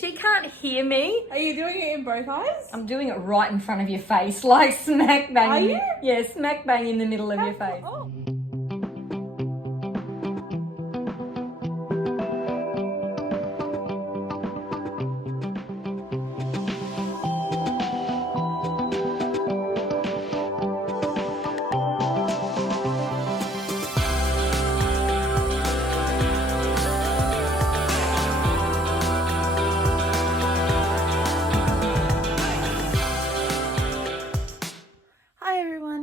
She can't hear me. Are you doing it in both eyes? I'm doing it right in front of your face, like smack bang. Are you? Yeah, smack bang in the middle of your face. Oh.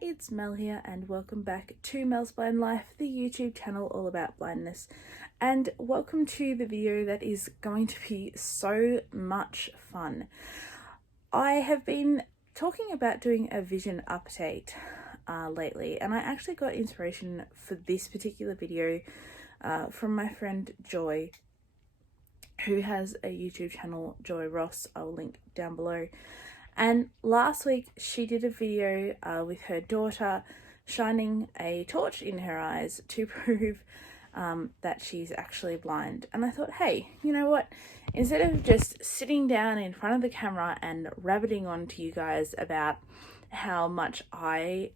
It's Mel here and welcome back to Mel's Blind Life, the YouTube channel all about blindness, and welcome to the video that is going to be so much fun. I have been talking about doing a vision update lately, and I actually got inspiration for this particular video from my friend Joy, who has a YouTube channel, Joy Ross. I'll link down below. And last week she did a video with her daughter shining a torch in her eyes to prove that she's actually blind. And I thought, hey, you know what? Instead of just sitting down in front of the camera and rabbiting on to you guys about how much I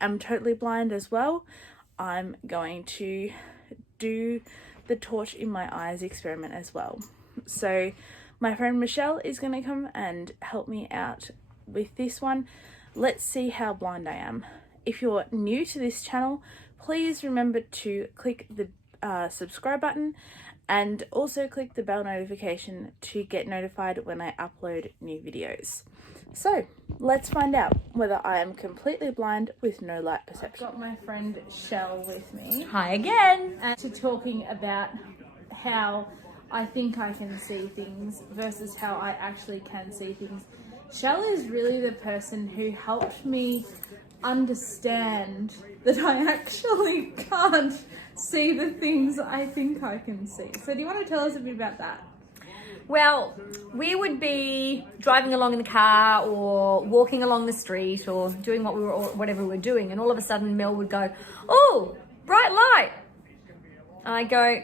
am totally blind as well, I'm going to do the torch in my eyes experiment as well. So my friend Michelle is going to come and help me out with this one. Let's see how blind I am. If you're new to this channel, please remember to click the subscribe button and also click the bell notification to get notified when I upload new videos. So let's find out whether I am completely blind with no light perception. I've got my friend Shell with me. Hi again. And to talking about how I think I can see things versus how I actually can see things. Shell is really the person who helped me understand that I actually can't see the things I think I can see. So do you want to tell us a bit about that? Well, we would be driving along in the car or walking along the street or doing whatever we were doing, and all of a sudden Mel would go, "Oh, bright light." And I go,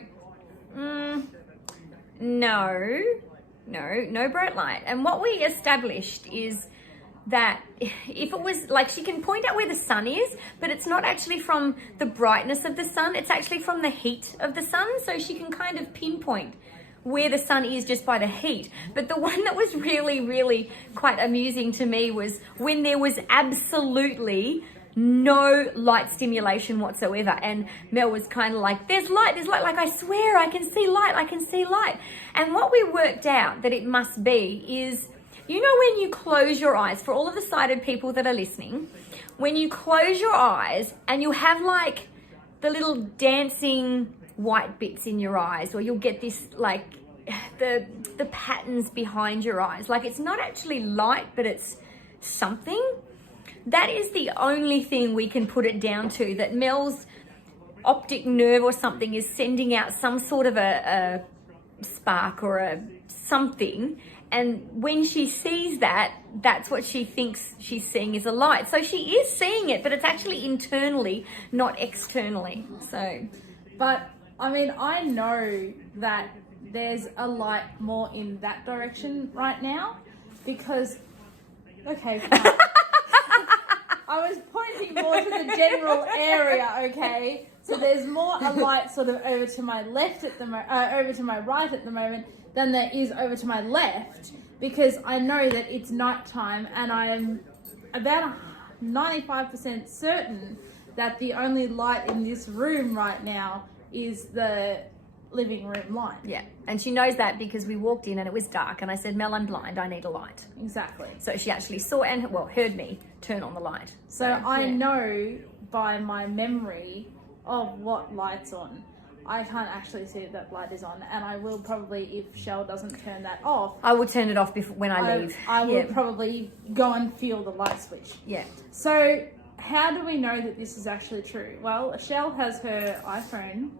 no bright light. And what we established is that if it was like, she can point out where the sun is, but it's not actually from the brightness of the sun, it's actually from the heat of the sun. So she can kind of pinpoint where the sun is just by the heat. But the one that was really quite amusing to me was when there was absolutely no light stimulation whatsoever, and Mel was kind of like, there's light, like, I swear I can see light. And what we worked out that it must be is, you know, when you close your eyes, for all of the sighted people that are listening, when you close your eyes and you have like the little dancing white bits in your eyes, or you'll get this like the patterns behind your eyes, like it's not actually light but it's something. That is the only thing we can put it down to, that Mel's optic nerve or something is sending out some sort of a spark or a something, and when she sees that, that's what she thinks she's seeing is a light. So she is seeing it, but it's actually internally, not externally. So, but I mean, I know that there's a light more in that direction right now because, okay, fine. I was pointing more to the general area, okay? So there's more a light sort of over to my left at the over to my right at the moment than there is over to my left, because I know that it's nighttime, and I am about 95% certain that the only light in this room right now is the living room light. Yeah, and she knows that because we walked in and it was dark, and I said, "Mel, I'm blind, I need a light." Exactly. So she actually saw and, well, heard me turn on the light. So I know by my memory of what light's on. I can't actually see that light is on, and I will probably, if Shell doesn't turn that off, I will turn it off when I leave. I will probably go and feel the light switch. Yeah. So how do we know that this is actually true? Well, Shell has her iPhone,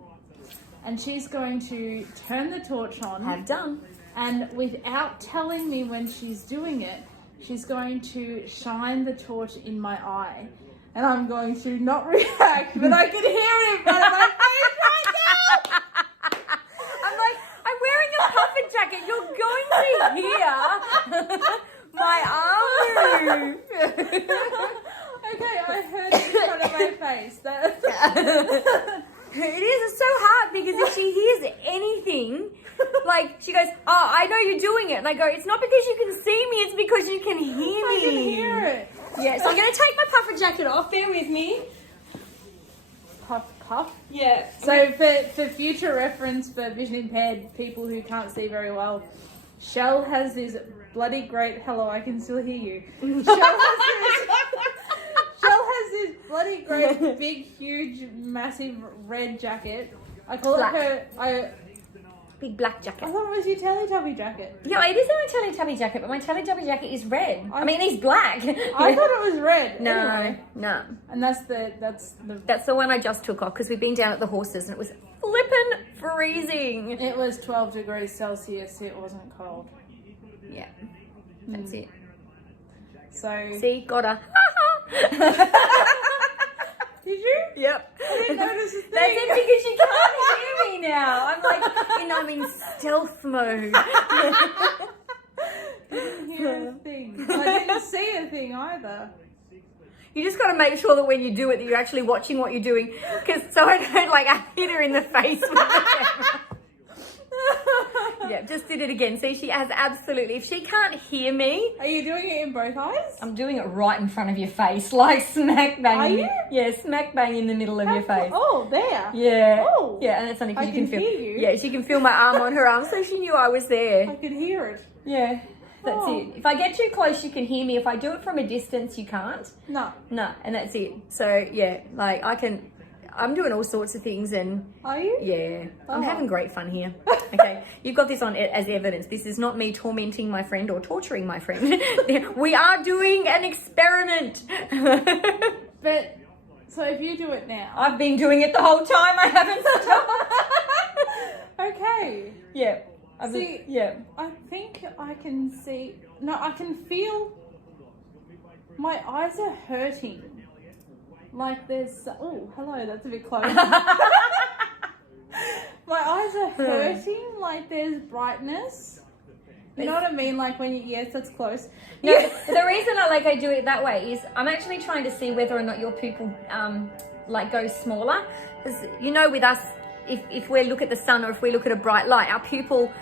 and she's going to turn the torch on. Have done. And without telling me when she's doing it, she's going to shine the torch in my eye. And I'm going to not react, but I can hear it in front of my face right now. I'm like, I'm wearing a puffer jacket. You're going to I know you're doing it. And I go, it's not because you can see me, it's because you can hear me. I can hear it. Yeah, so I'm going to take my puffer jacket off. Bear with me. Puff, puff. Yeah. So for future reference for vision impaired people who can't see very well, Shell has this bloody great, hello, I can still hear you. Shell has this bloody great, big, huge, massive red jacket. I call Black. it her, Big black I jacket. thought it was your Teletubby jacket. Yeah, it is my Teletubby jacket, but my Teletubby jacket is red. I mean, he's black. I thought it was red. No, Anyway. no. And that's the That's the one I just took off because we've been down at the horses and it was flippin' freezing. it was 12 degrees Celsius, it wasn't cold. Yeah, that's it. So See, got her. did you? Yep. I didn't notice a thing. That's it because you can't hear me now. I'm like, I'm in stealth mode. Didn't hear a thing. I didn't see a thing either. You just got to make sure that when you do it, that you're actually watching what you're doing. So I don't I hit her in the face with the camera. Yeah, just did it again. See, she has absolutely, if she can't hear me. Are you doing it in both eyes? I'm doing it right in front of your face, like smack bang. Are you? Yeah, smack bang in the middle of your face. Oh, there. Yeah. Oh. Yeah, and it's only because I you can can feel. hear you. Yeah, she can feel my arm on her arm, so she knew I was there. I could hear it. Yeah, that's Oh. it. If I get too close, you can hear me. If I do it from a distance, you can't. No. No, and that's it. So yeah, like I'm doing all sorts of things, and Are you? yeah, I'm Oh. having great fun here. Okay, you've got this on as evidence. This is not me tormenting my friend or torturing my friend. We are doing an experiment. But, so if you do it now. I've been doing it the whole time. I haven't stopped. Okay. Yeah. Yeah. I think I can see. No, I can feel. My eyes are hurting. Like there's. Oh, hello, that's a bit close. My eyes are hurting, like there's brightness. You know what I mean? Like when you, yes, that's close. No, the reason I do it that way is I'm actually trying to see whether or not your pupil goes smaller. Because with us, if we look at the sun or if we look at a bright light, our pupil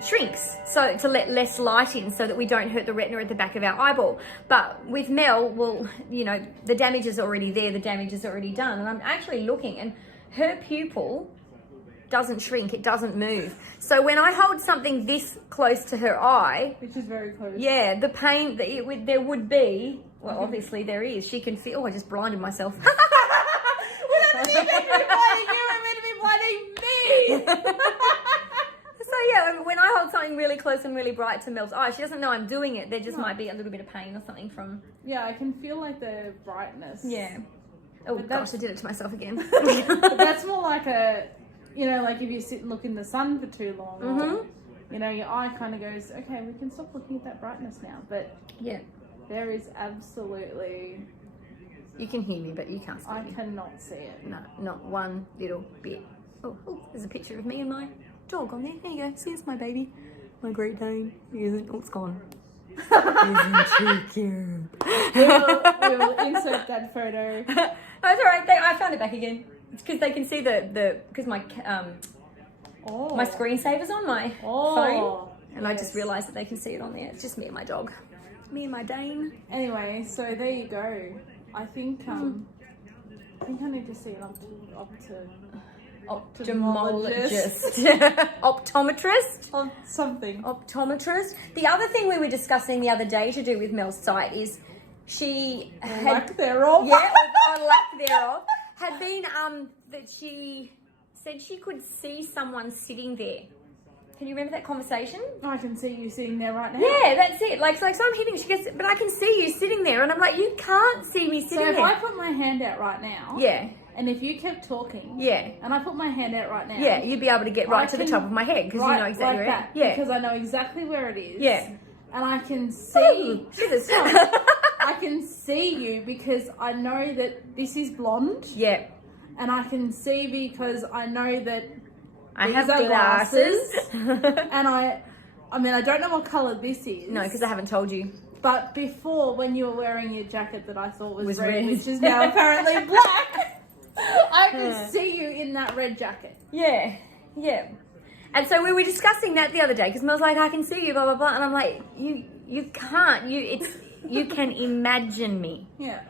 shrinks so to let less light in so that we don't hurt the retina at the back of our eyeball. But with Mel, well, the damage is already there, the damage is already done. And I'm actually looking and her pupil doesn't shrink, it doesn't move. So when I hold something this close to her eye, Which is very close. yeah, the pain that there would be, well, obviously there is. She can feel, I just blinded myself. Well, that's you meant to be blinding you, we're meant to be blinding me. So yeah, when I hold something really close and really bright to Mel's eye, she doesn't know I'm doing it. There just might be a little bit of pain or something from... Yeah, I can feel like the brightness. Yeah. Oh But gosh, I did it to myself again. But that's more like a, like if you sit and look in the sun for too long, or, your eye kind of goes, okay, we can stop looking at that brightness now. But Yeah. there is absolutely, You can hear me, but you can't see I me. cannot see it. No, not one little bit. Oh, there's a picture of me and my dog on there. There you go. See, it's my baby. My Great Dane. He isn't. Oh, it's gone. Isn't he cute? We will insert that photo. No, it's alright. I found it back again. It's because they can see because my my screensaver's on my phone, and I just realised that they can see it on there. It's just me and my dog, me and my Dane. Anyway, so there you go. I think I need to see an Ophthalmologist, optometrist, something. Optometrist. The other thing we were discussing the other day to do with Mel's sight is she Lack thereof. yeah, or lack thereof, had been that she said she could see someone sitting there. Can you remember that conversation? I can see you sitting there right now. Yeah, that's it. So I'm hitting. She goes, but I can see you sitting there, and I'm like, you can't see me sitting So if there. I put my hand out right now, Yeah, and if you kept talking, yeah, and I put my hand out right now, yeah. You'd be able to get right I to the can top of my head because you know exactly like where. that, Yeah, because I know exactly where it is. Yeah. And I can see. Shivers. I can see you because I know that this is blonde, Yeah, and I can see because I know that I these have are glasses. and I mean, I don't know what colour this is. No, because I haven't told you. But before, when you were wearing your jacket that I thought was red, red. which is now apparently black, I could see you in that red jacket. Yeah, yeah. And so we were discussing that the other day because Mel's like, I can see you, blah, blah, blah. And I'm like, you can't. You can imagine me. Yeah.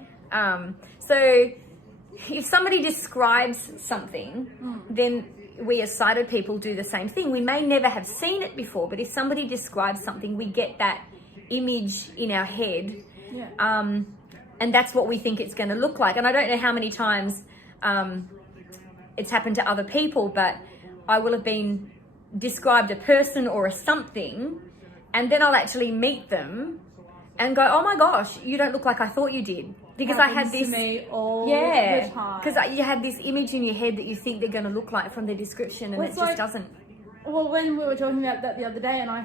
So if somebody describes something, then we as sighted people do the same thing. We may never have seen it before, but if somebody describes something, we get that image in our head. Yeah. And that's what we think it's going to look like. And I don't know how many times it's happened to other people, but I will have been described a person or a something, and then I'll actually meet them and go, oh my gosh, you don't look like I thought you did. Because I had this, to me all the time. because you had this image in your head that you think they're going to look like from the description, and it just doesn't. Well, when we were talking about that the other day, and I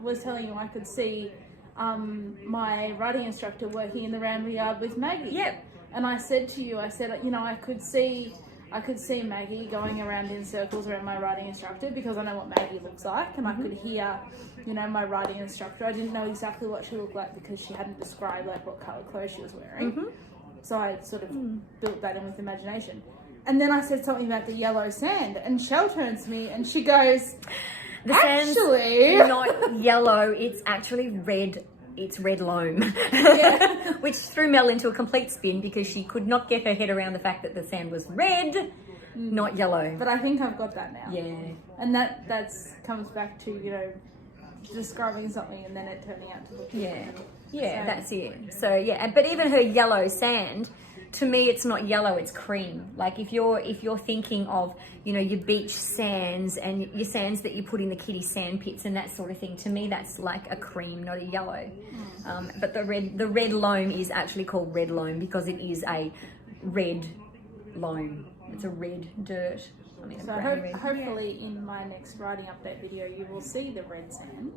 was telling you I could see my riding instructor working in the Rambley Yard with Maggie. Yep. And I said to you, I said, you know, I could see Maggie going around in circles around my riding instructor because I know what Maggie looks like, and I could hear, you know, my riding instructor. I didn't know exactly what she looked like because she hadn't described like what colour clothes she was wearing. So I sort of built that in with imagination. And then I said something about the yellow sand, and Shell turns to me and she goes, The sand's not yellow, it's actually red. It's red loam. Yeah. Which threw Mel into a complete spin because she could not get her head around the fact that the sand was red, not yellow. But I think I've got that now. Yeah. And that's comes back to, you know, describing something and then it turning out to look different. Yeah, So- that's it. So yeah, but even her yellow sand, to me it's not yellow, it's cream. Like if you're thinking of, you know, your beach sands and your sands that you put in the kiddie sand pits and that sort of thing, to me that's like a cream, not a yellow. But the red loam is actually called red loam because it is a red loam. It's a red dirt. I mean, So hopefully in my next riding update video you will see the red sand,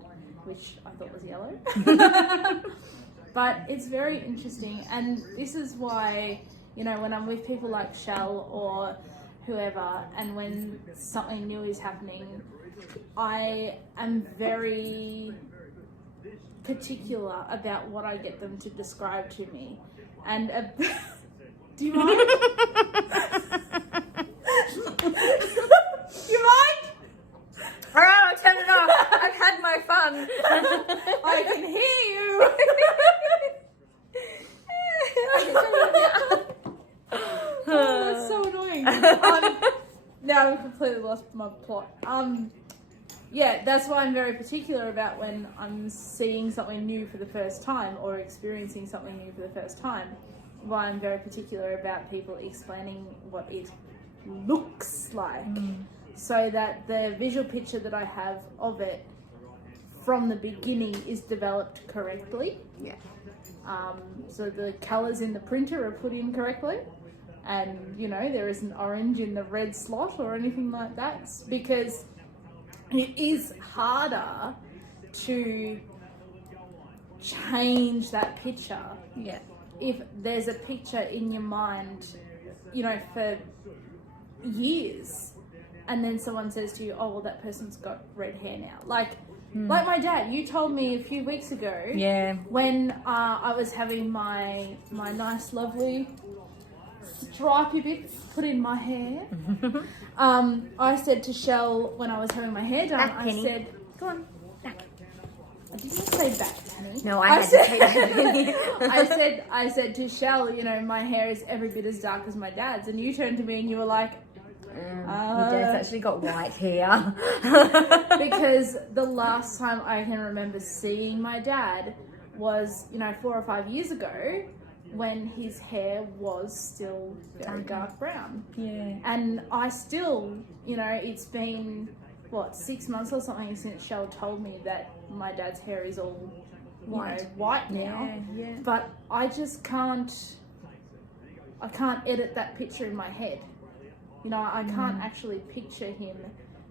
which I thought was yellow. But it's very interesting, and this is why, you know, when I'm with people like Shell or whoever, and when something new is happening, I am very particular about what I get them to describe to me. And do you mind? You mind? All right, I'll turn it off. I've had my fun. I can hear you. Oh, that's so annoying. Now I've completely lost my plot. Yeah, that's why I'm very particular about when I'm seeing something new for the first time or experiencing something new for the first time. Why I'm very particular about people explaining what it looks like, so that the visual picture that I have of it from the beginning is developed correctly. Yeah. So the colours in the printer are put in correctly, and you know there isn't orange in the red slot or anything like that, because it is harder to change that picture. Yeah. If there's a picture in your mind, you know, for years, and then someone says to you, oh well, that person's got red hair now, like my dad, you told me a few weeks ago, when I was having my nice lovely stripy bits put in my hair, I said to Shell when I was having my hair done, I said, go on, back. I didn't say back, Penny. No, I had to say that. I said to Shell, you know, my hair is every bit as dark as my dad's, and you turned to me and you were like, your dad's actually got white hair. Because the last time I can remember seeing my dad was, you know, 4 or 5 years ago, when his hair was still very dark brown. Yeah. And I still, you know, it's been, 6 months or something since Shell told me that my dad's hair is all white now. Yeah. But I just can't edit that picture in my head. You know, I can't actually picture him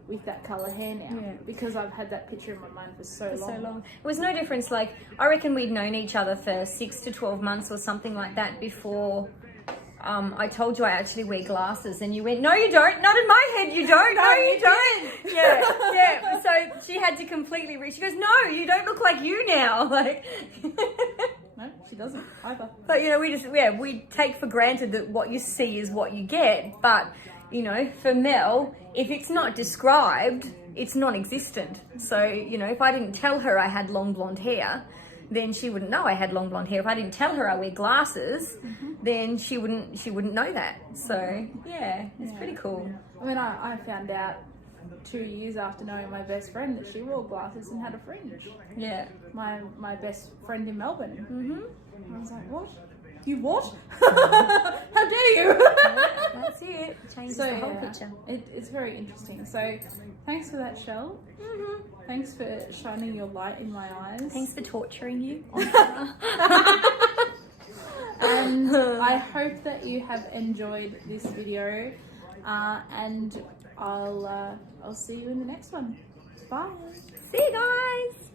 with that colour hair now, because I've had that picture in my mind for so long. It was no difference. Like, I reckon we'd known each other for 6 to 12 months or something like that before I told you I actually wear glasses, and you went, no you don't, not in my head you don't, no you don't. Yeah. So she had to completely she goes, no, you don't look like you now. Like, No, she doesn't either. but you know, we take for granted that what you see is what you get. But you know, for Mel, if it's not described, it's non-existent. So, you know, if I didn't tell her I had long blonde hair, then she wouldn't know I had long blonde hair. If I didn't tell her I wear glasses, then she wouldn't know that. So yeah, it's pretty cool. I mean, I found out 2 years after knowing my best friend that she wore glasses and had a fringe. Yeah. My best friend in Melbourne. Mm-hmm. I was like, what? You what? How dare you? That's it. Changes the whole picture. It's very interesting. So thanks for that, Shell. Mm-hmm. Thanks for shining your light in my eyes. Thanks for torturing you. And I hope that you have enjoyed this video, and I'll see you in the next one. Bye. See you guys.